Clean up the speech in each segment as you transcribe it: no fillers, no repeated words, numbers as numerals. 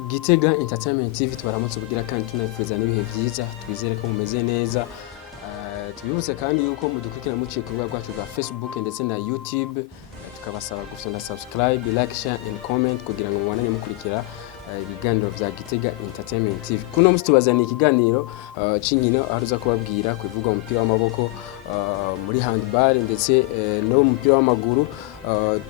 Gitega Entertainment Tv tubaramutse kugira kandi tunayifuriza n'ibihe byiza twizere ko mumeze neza. Tubibutse kandi yuko mudukurikira muciye ku rubuga rwacu rwa Facebook ndetse na YouTube, tukabasaba gufyonda subscribe, like, share and comment kugira ngo mubandanye mukurikira ibiganiro vya Gitega Entertainment TV. Kuno musi tubazaniye ikiganiro c'inkino aruza kubabwira kuvuga umupira w'amaboko, muri handball ndetse no umupira w'amaguru,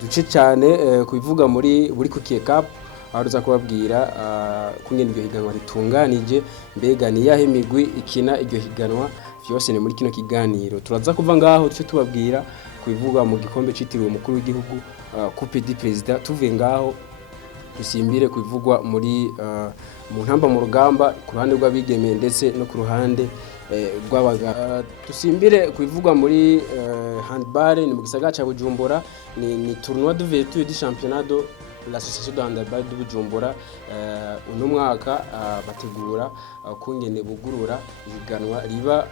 duce cyane kubivuga muri Kurikira Cup aruza kubabwira kungena iryo higanwa ritunganije, mbega ni yahe migwi ikina iryo higanwa, vyose ni muri kino kiganiro. Turaza kuva ngaho duce tubabwira kubivuga mu gikombe citiriwe umukuru w'igihugu Coupe du Président. Tuvuye ngaho dusimbire kubivugwa muri mu ntamba mu rugamba ku ruhande rw'abigeme ndetse no ku ruhande rw'abaga. Dusimbire kubivugwa muri handball ni mu gisagara ca Bujumbura, ni tournoi d'ouverture du championnat de l'association de handball de Bujumbura. Uno mwaka bategura kungene bugurura ihiganwa riba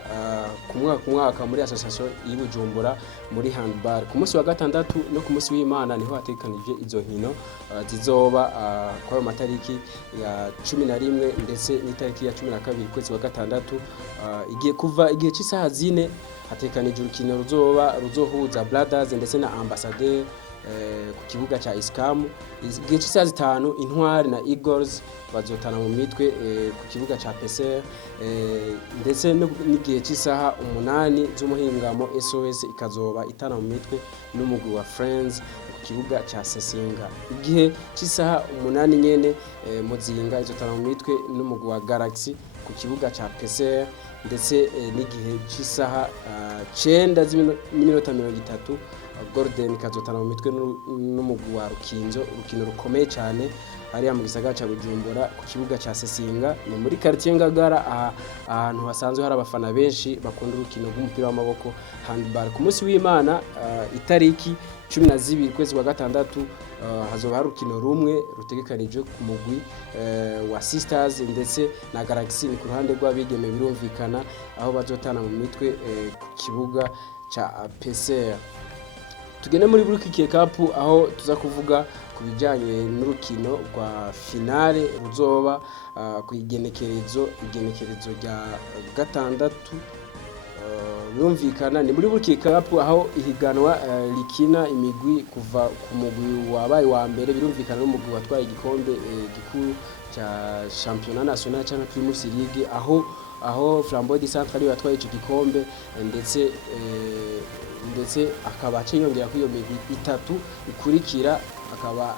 ku mwaka muri association y'Ibujumbura muri handball. Ku munsi wa gatandatu no ku munsi w'Imana niho hatekanije izo nkino zizoba kwa matariki ya 11 ndetse n'itariki ya 12 kwezi wa gatandatu. Igiye kuva igihe cy'isaha 4 hatekanije urukino ruzohuza Brothers ndetse na Ambassadeur ku kibuga cha Iskamu. Igihe cy'isaha 5 Intwari na Eagles bazotana mu mitwe ku kibuga cha PCR, ndetse n'igihe cy'isaha 8 z'umuhingamo SOS ikazoba itana mu mitwe n'umugwi wa Friends ku kibuga cha Sesinga. Igihe cy'isaha 8 nyene Muzinga izotana mu mitwe n'umugwi wa Galaxy ku kibuga cha PCR, ndetse n'igihe cy'isaha 9 z'iminota 30 Golden kazotana mu mitwe n'umugwi wa Rukinzo, urukino rukomeye cyane hariya mu gisagara ca Bujumbura ku kibuga ca Sesinga. Ni muri quartier Ngagara, ahantu hasanzwe hari abafana benshi bakunda urukino rw'umupira w'amaboko handball. Ku munsi w'Imana itariki 12 kwezi wa gatandatu hazoba hari urukino rumwe rutegekanije ku mugwi wa Sisters ndetse na Galaxy ku ruhande rw'abigeme birumvikana, aho bazotana mu mitwe ku kibuga ca PCR. Tugene muri Kurikira Cup aho tuza kuvuga kubijanye n'urukino rwa finale ruzoba ku igenekerezo rya gatandatu. Birumvikana ni muri Kurikira Cup aho ihiganwa likina imigwi kuva ku mugwi wabaye wa mbere, birumvikana n'umugwi watwaye igikombe gikuru cha championnat national cyangwa Primus League, aho Flambeau du Centre ari watwaye ico gikombe, ndetse akaba aciyongera ku iyo migwi itatu ikurikira, akaba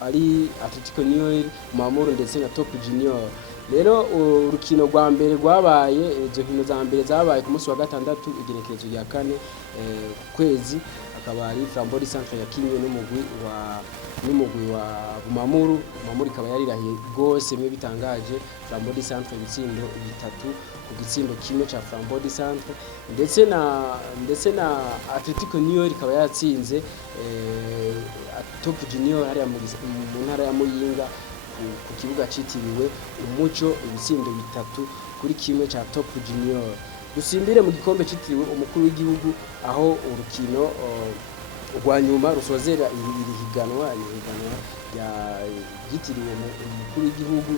ari Atletico Niol, Mamuru ndetse na Top Junior. Rero urukino rwa mbere rwabaye, izo nkino za mbere zabaye ku munsi wa gatandatu igenekerezo rya 4 kwezi, akaba ari Flambeau du Centre yakinye n'umugwi wa Mamuru. Mamuru ikaba yarirahiye gose mwe bitangaje Flambeau du Centre ibitsindo 3 ku gitsindo kimwe ca Flambeau du Centre, ndetse na Atletico Niol ikaba yatsinze Top Junior hariya mu ntara ya Muyinga ku kibuga citiriwe Umuco ibitsindo 3-1 ca Top Junior. Dusimbire mu gikombe citiriwe umukuru w'igihugu aho urukino rwa nyuma rusozera iri higanwa yitiriwe umukuru w'igihugu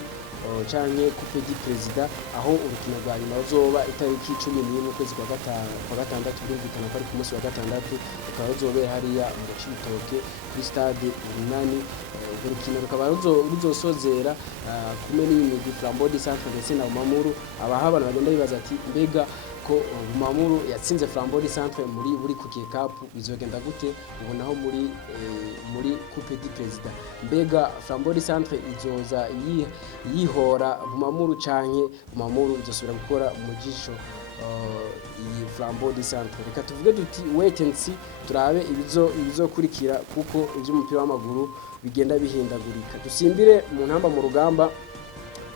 canke Coupe du Président, aho urukino rwa nyuma ruzoba itariki 11 kwezi kwa gatandatu. Birumvikana ko ari ku munsi wa gatandatu, rukaba ruzobera hariya mu Cibitoke kuri stade Urunani. Urukino rukaba ruzosozera kumwe n'imigwi Flambeau du Centre ndetse na Mamuru. Abahabana bagenda bibaza ati mbega ko Mamuru yatsinze Flambeau du Centre muri Kurikira Cup bizogenda gute ubu naho muri Coupe du Président? Mbega Flambeau du Centre izoza yihora Mamuru canke Mamuru izosubira gukora mu jisho iyi Flambeau du Centre? Reka tuvuge duti wait and see, turabe ibizokurikira kuko ivy'umupira w'amaguru bigenda bihindagurika. Dusimbire mu ntamba mu rugamba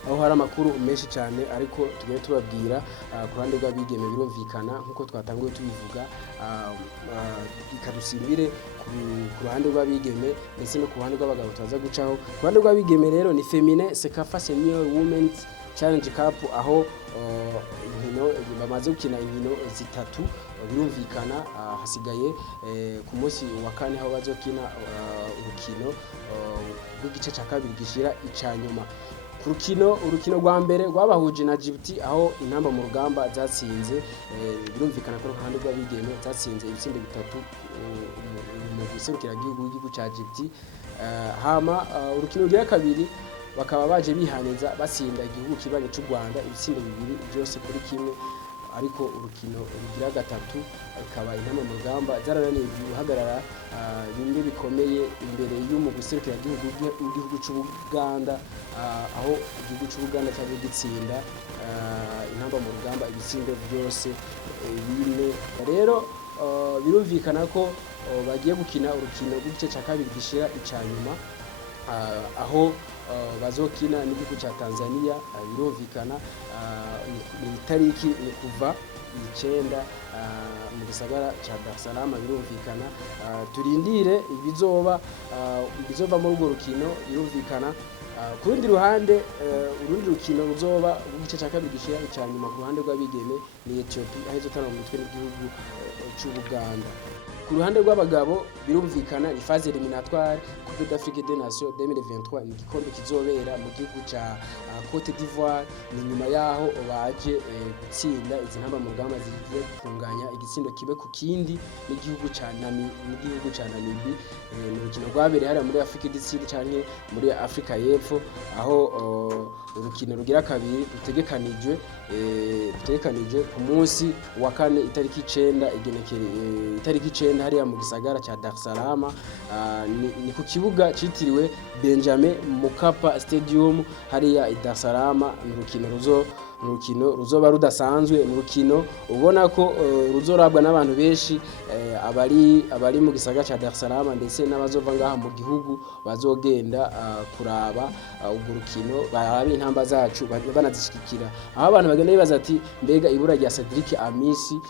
aho hari amakuru menshi cyane, ariko tugiye tubabwira ku ruhande rw'abigeme birumvikana nkuko twatanguye tubivuga. Ikadusimbire ku ruhande rw'abigeme ndetse no ku ruhande rw'abagabo tuza gucaho. Ku ruhande rw'abigeme rero ni Femine Sekafa Senior Women's Challenge Cup, aho inkino bamaze gukina inkino zitatu birumvikana hasigaye ku munsi wa kane aho bazokina urukino rw'igice cya kabiri gishira icanyuma. Urukino rwa mbere rwabahuje na Djibouti aho intamba mu rugamba zatsinze, birumvikana ko ruhande rw'abigeme zatsinze ibitsindo bitatu mu guserukira igihugu cya Djibouti. Hama urukino rwa kabiri bakaba baje bihaneza batsinda igihugu kibanyi cy'u Rwanda ibitsindo bibiri byose kuri kimwe, ariko urukino rugira gatatu akaba intamba mu rugamba zarananiye guhagarara bimwe bikomeye imbere y'umu guserukira igihugu cy'u Buganda, aho igihugu cy'u Buganda cyaje gitsinda intamba mu rugamba ibitsindo byose bine. Rero birumvikana ko bagiye gukina urukino rw'igice cya kabiri gishira icanyuma, aho bazokina n'igihugu cya Tanzania. Birumvikana ni itariki ni kuva 9 mu gisagara cya Dar es Salaam. Birumvikana turindire ibizoba muri urwo rukino. Birumvikana ku rundi ruhande urundi rukino ruzoba rw'igice cya kabiri gishira icyanyuma ku ruhande rw'abigeme ni Ethiopia aho izotana mu mitwe n'igihugu cy'u Buganda. Ku ruhande rw'abagabo birumvikana ni phase éliminatoire Coupe d'Afrique des Nations 2023 ni igikombe kizobera mu gihugu cya Cote d'Ivoire. Ni nyuma yaho baje gutsinda izi ntamba mu rugamba zigiye kunganya igitsindo kibe ku kindi n'igihugu cya Namibia. Ni urukino rwabereye hariya muri Afrique du Sud canke muri Afrika y'Epfo, aho urukino rugira kabiri rutegekanijwe ku munsi wa kane itariki 9 hariya mu gisagara cya Dar es Salaam. Ni ku kibuga citiriwe Benjamin Mkapa Stadium hariya i Dar es Salaam. Urukino ruzoba rudasanzwe, ni urukino ubona ko ruzorabwa n'abantu benshi, abari mu gisagara cya Dar es Salaam ndetse n'abazova ngaha mu gihugu bazogenda kuraba urwo rukino, barabe intamba zacu banazishikira. Aho abantu bagenda bibaza ati mbega ibura rya Cedric Amisi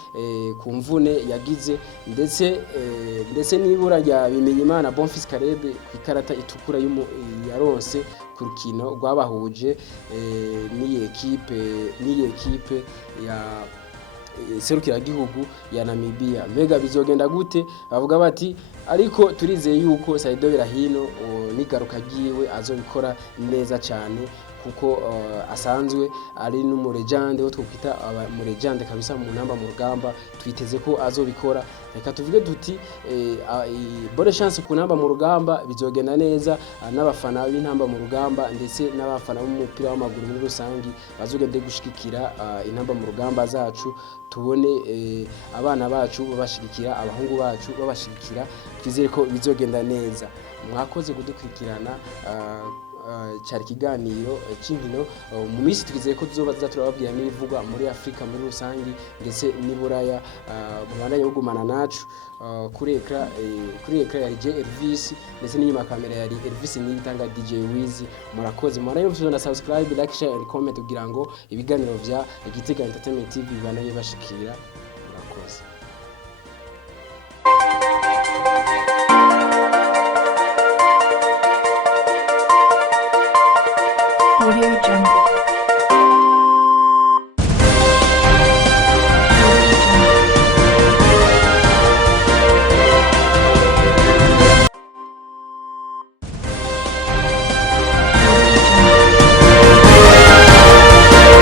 ku mvune yagize ndetse n'ibura rya Bimenyimana Bonfils Karebe ku ikarata itukura yaronse ku rukino rwabahuje n'iyi ekipe ya serukira gihugu ya Namibia. Mega bizogenda gute? Bavuga bati ariko turizeye yuko Saido Berahino nigaruka giwe azobikora neza cyane, kuko asanzwe ari n'umurejande wo twokwita umurejande kabisa mu ntamba mu rugamba. Twiteze ko azobikora. Reka tuvuge duti bonne chance ku ntamba mu rugamba, bizogenda neza. N'abafana b'intamba mu rugamba ndetse n'abafana b'umupira w'amaguru muri rusangi bazogende gushikira intamba mu rugamba zacu, tubone abana bacu babashikira, abahungu bacu babashikira. Twizere ko bizogenda neza. Mwakoze kudukurikirana cyari kiganiro cy'inkino. Mu minsi twizeye ko tuzoba turababwira n'ibivugwa muri Afrika muri rusangi ndetse n'Iburaya. Mubandanye kugumana nacu kuri ekra yari Elvis ndetse n'inyuma kamera yari Elvis n'ibitanga DJ Wiz. Murakoze, mubandanye mufite subscribe, like, share and comment kugira ngo ibiganiro vya Gitega Entertainment TV bibandanye bashikira. Murakoze.